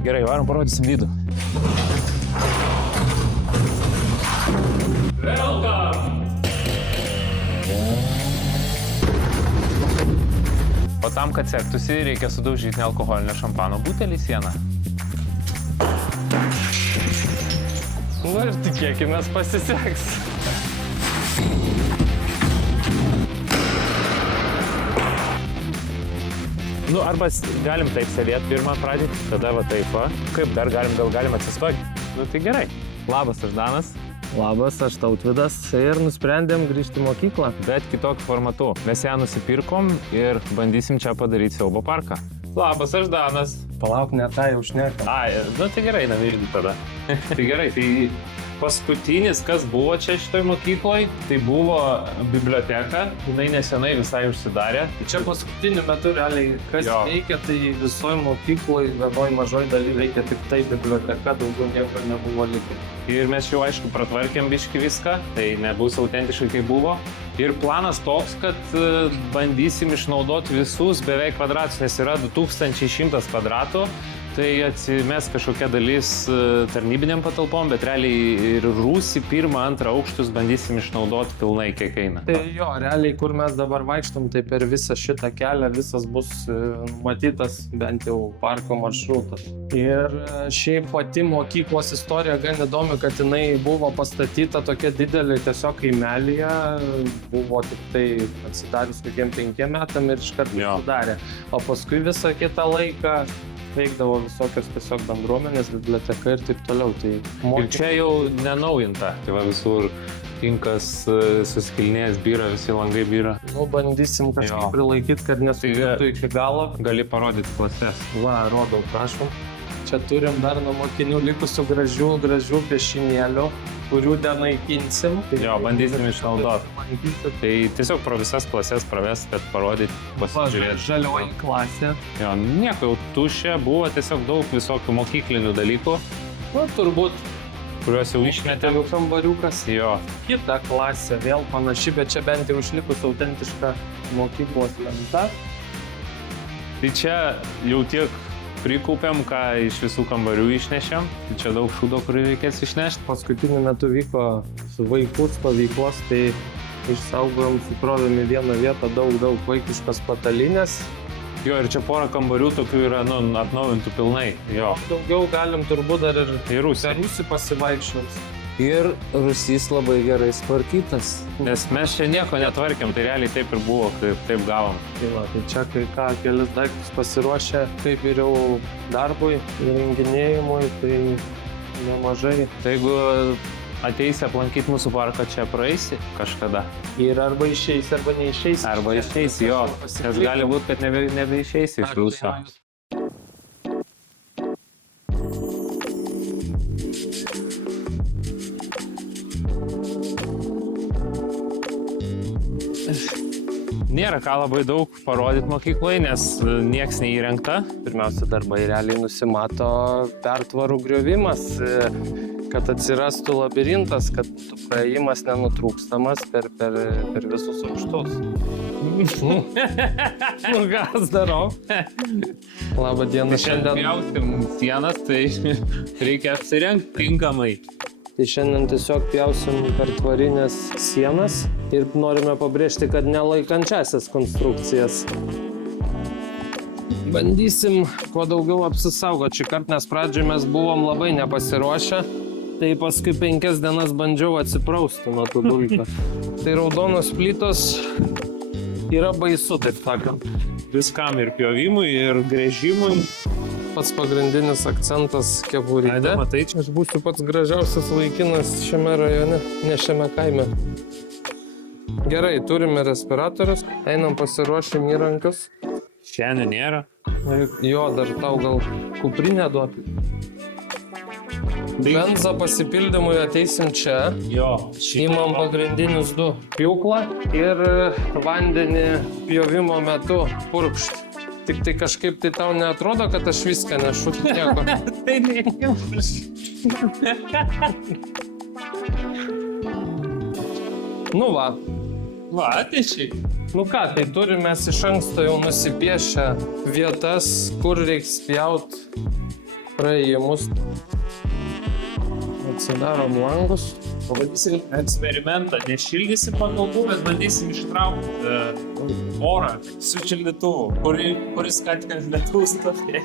Gerai, varom parodysim vidų. O tam, kad sektųsi, reikia sudaužyti nealkoholinio šampano butelį į sieną. Nu ir tikėkimės pasiseks. Nu, arba galim taip sėdėti pirmą pradį, tada va taip va. Kaip dar gal galim atsistoti? Nu, tai gerai. Labas, aš Danas. Labas, aš Tautvydas ir nusprendėm grįžti į mokyklą. Bet kitokiu formatu. Mes ją nusipirkom ir bandysim čia padaryti siaubo parką. Labas, aš Danas. Palauk, ne tą jau šneka. Ai, nu tai gerai, irgi tada. Tai gerai, tai paskutinis, kas buvo čia šitoj mokykloj, tai buvo biblioteka. Jinai nesenai visai užsidarė. Čia paskutiniu metu realiai kas veikia, tai visoje mokykloje vienoj mažoj daly veikia tik tai biblioteka, daugiau nieko nebuvo likę. Ir mes jau aišku pratvarkėm biškį viską, tai nebus autentiškai kaip buvo. Ir planas toks, kad bandysim išnaudoti visus beveik kvadratus, nes yra 2100 kvadratų. Tai atsimes kažkokia dalis tarnybiniam patalpom, bet realiai ir rūsį pirmą, antrą aukštus bandysim išnaudoti pilnai, kiek eina. Tai jo, realiai, kur mes dabar vaikštom, tai per visą šitą kelią visas bus matytas bent jau parko maršrutas. Ir šiaip pati mokyklos istorija gan įdomi, kad jinai buvo pastatyta tokia didelė tiesiog kaimelyje, buvo tik tai atsidarius kokiem 5 metam ir iškart sudarė. O paskui visą kitą laiką veikdavo visokios tiesiog bendruomenės, biblioteka ir taip toliau. Tai ir čia jau nenaujinta, tai va visur tinkas suskilinėjęs byra, visi langai byra. Nu, bandysim kažkaip prilaikyti, kad nesukirtų iki galo. Gali parodyti klases. Va, rodau, prašom. Čia turim dar nuo mokinių likusių gražių piešinėlių, kurių nenaikinsim. Jo, bandysim išnaudoti. Tai tiesiog pro visas klases pravest, kad parodyti, pasižiūrėti. Žalioji klasė. Jo, nieko jau tuščia, buvo tiesiog daug visokių mokyklinių dalykų. Nu, turbūt. Kuriuos jau išmetėm. Kambariukas. Jo. Kita klasė, vėl panaši, bet čia bent jau išlikus autentiška mokyklos lenta. Tai čia jau tiek prikaupėm, ką iš visų kambarių išnešėm. Tai čia daug šūdo, kurį reikės išnešti. Paskutiniu metu vyko su vaikų stovyklos, tai išsaugojom, sukrovėm į vieną vietą daug vaikiškas patalinės. Jo, ir čia porą kambarių tokių yra, atnaujintų pilnai. Jo. Daugiau galim turbūt dar ir į Rūsį pasivaikščioti. Ir Rūsys labai gerai sutvarkytas. Nes mes čia nieko netvarkėm, tai realiai taip ir buvo, kaip taip gavom. Tai čia kai ką, kelis daiktus pasiruošę, kaip ir jau darbui, įrenginėjimui, tai nemažai. Tai jeigu ateisi aplankyti mūsų parką, čia praeisi kažkada. Ir arba išeisi, arba neišeisi. Arba išeisi, jo. Nes gali būti, kad nebeišeisi iš Rūsio. Nėra ką labai daug parodyti mokykloje, nes nieks neįrengta. Pirmiausia, darbai realiai nusimato pertvarų griovimas, kad atsirastų labirintas, kad praėjimas nenutrūkstamas per visus aukštus. Nu, gas darau. Labą dieną. Šiandien pjausim sienas, tai reikia apsirengti tinkamai. Tai šiandien tiesiog pjausim pertvarinės sienas ir norime pabrėžti, kad nelaikančiasias konstrukcijas. Bandysim kuo daugiau apsisaugoti šį kartą, nes pradžioj mes buvom labai nepasiruošę, tai paskui 5 dienas bandžiau atsiprausti nuo tų dulkių. Tai raudonos plytos yra baisu, taip sakant. Viskam ir pjovimui, ir gręžimui. Pats pagrindinis akcentas kepurytė. Matai, čia aš būsiu pats gražiausias vaikinas šiame rajone, ne šiame kaime. Gerai, turime respiratorius, einam pasiruošim įrankius. Šiandien nėra. Jo, dar tau gal kuprinę duoti. Benzą pasipildymui ateisim čia. Jo. Imam pagrindinius 2 pjūklą ir vandenį pjovimo metu purkšt. Tik tai kažkaip tai tau neatrodo, kad aš viską nešu nieko. Tai neįjums. Nu va. Va, ateičiai. Nu ką, tai turim mes iš anksto jau nusipiešę vietas, kur reiks pjaut praėjimus. Atsidarom langus. Pavadysim eksperimentą, nešildysim patalpų, bet bandysim ištraukti orą su šildytuvu, kuris ką tik ant lietaus tokia.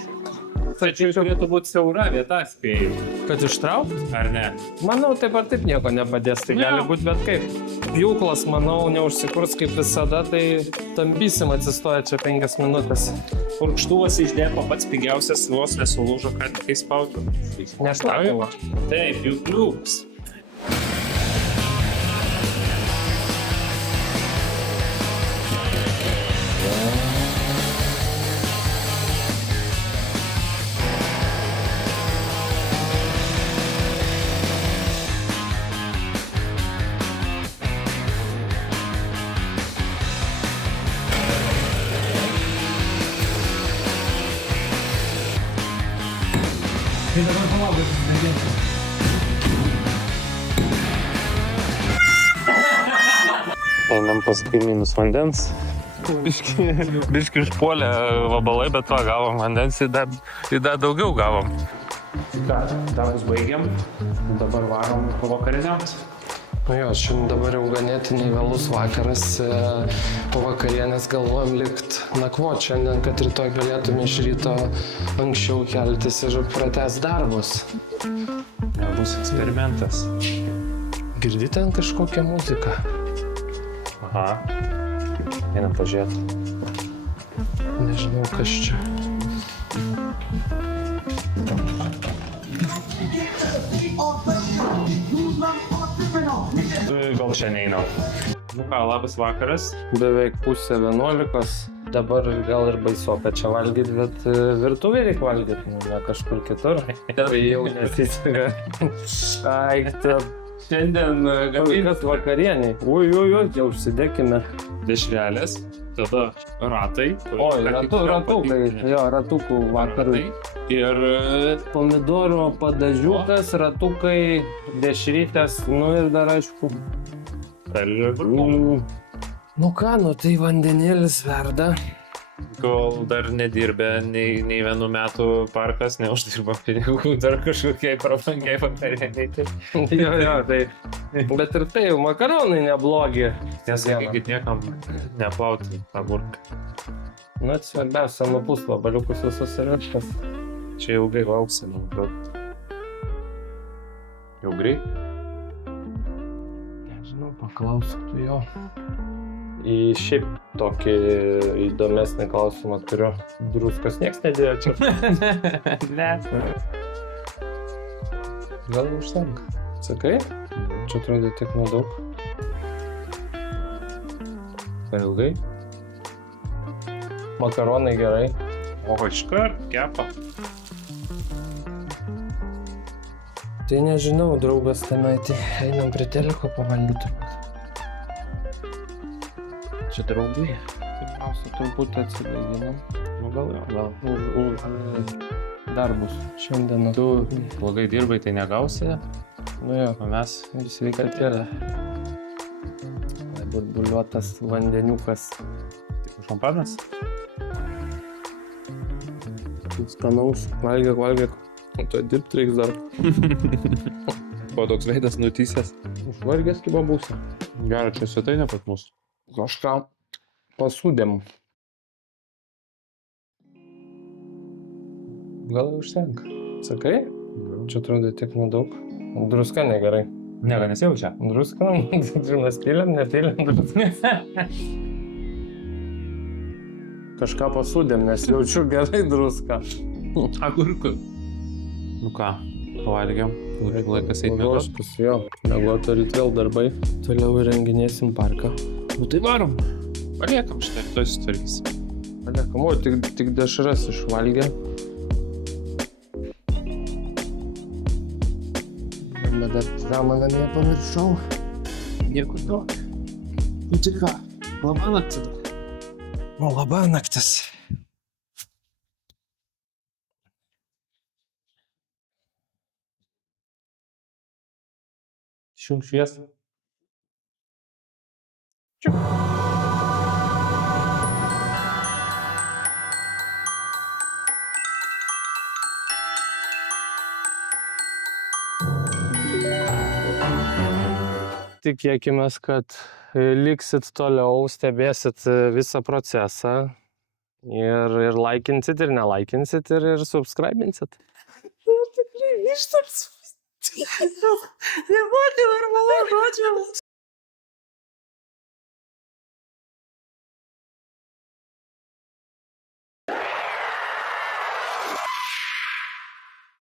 Tačiau turėtų būti siaura vieta, spėjau. Kad ištraukt? Ar ne? Manau, taip ar taip nieko nepadės, tai gali būti bet kaip. Pjūklas, manau, neužsikurs kaip visada, tai tambysim atsistoja čia 5 minutės. Purkštuvas išdėko pats pigiausias, vos nesulūžo, ką tik spaudžiu. Neštaujama. Taip, jų kliūks. Einam pas kaimynus vandens. Biški išpuolė vabalai, bet va, gavom vandens ir dar daugiau gavom. Ką, darbus baigiam, dabar varom pavakariniauti. Nu jo, šiandien dabar jau ganėtinai vėlus vakaras, po vakarienės galvojam likt nakvot šiandien, kad rytoj galėtume iš ryto anksčiau keltis ir pratęst darbus. Bus eksperimentas. Girdi ten kažkokią muziką? Aha. Einam pažiūrėti. Nežinau, kas čia. Gal čia neinam. Nu ką, labas vakaras. Beveik 10:30. Dabar gal ir baisoka čia valgyt, bet virtuvė reikia valgyt, ne kažkur kitur. Tai jau nesisega. Aikta. Šiandien Kas vakarieniai? Oi, jau užsidėkime. dešrelės, tada ratai. Oi, ratukai. Jo, ratukų vakarui. Ir Pomidoro padažiukas, ratukai, dešrytės, nu ir dar aišku. Nu ką, nu tai vandenėlis verda. kol dar nedirbę nei vienų metų parkas, neuždirba pinigų dar kažkokiai prabangiai vakarieniai. Jo, tai. Bet ir tai jau makaronai neblogi. Tiesa, sakykit, niekam neplauti tą burką. Na, svarbiausia, nupus vabaliukus visus ir viskas. Čia ilgai lauksim, bet... Jau greit? Nežinau, paklausuk tu jo. Į šiaip tokį įdomesnį klausimą turiu. Druskos nieks nedėjo čia. Ne. Gal užtenka. Sakai? Čia atrodo tiek nedaug. Per ilgai? Makaronai gerai. O iškart kepa. Tai nežinau, draugas tenai, tai einam prie teliko pavalgyti. Čia draugai. Pirmiausia, turbūt atsilaiginam. Nu gal. Už darbus šiandieną. Tu blogai dirbai, tai negausi, Nu jo, o mes... ir sveikatėlė. Burbuliuotas vandeniukas. Tik šampanas? Skanaus. Valgyk. O to dirbti reiks dar. O toks veidas nutysęs. Užvargęs kaip būsi. Gerai, čia svetainė pat mūsų. Kažką pasūdėm. Gal užtenka. Sakai? Čia atrodo tiek nedaug. Druska negerai. Nieko nesijaučia. Druska, mes pylėm, nepylėm druską. Kažką pasūdėm, nes jaučiu gerai druską. Agurkų. Nu ką, pavalgiam. Laikas eiti mėgos. Ruoštis, jo. Mėgoti ryt vėl darbai. Toliau įrenginėsim parką. Nu tai varom. Paliekam šitą, rytoj sutvarkysim. Paliekam, o tik dešras išvalgė. Bet dar pižamą namie pamiršau. Nieko to. Nu tai ką, labanaktis. O, labanaktis. Šium šviesą. tikėkime, kad liksit toliau, stebėsit visą procesą ir laikinsit, ir nelaikinsit, ir subscribinsit. Tikrai ištars. Nemoka normalaus žodžio.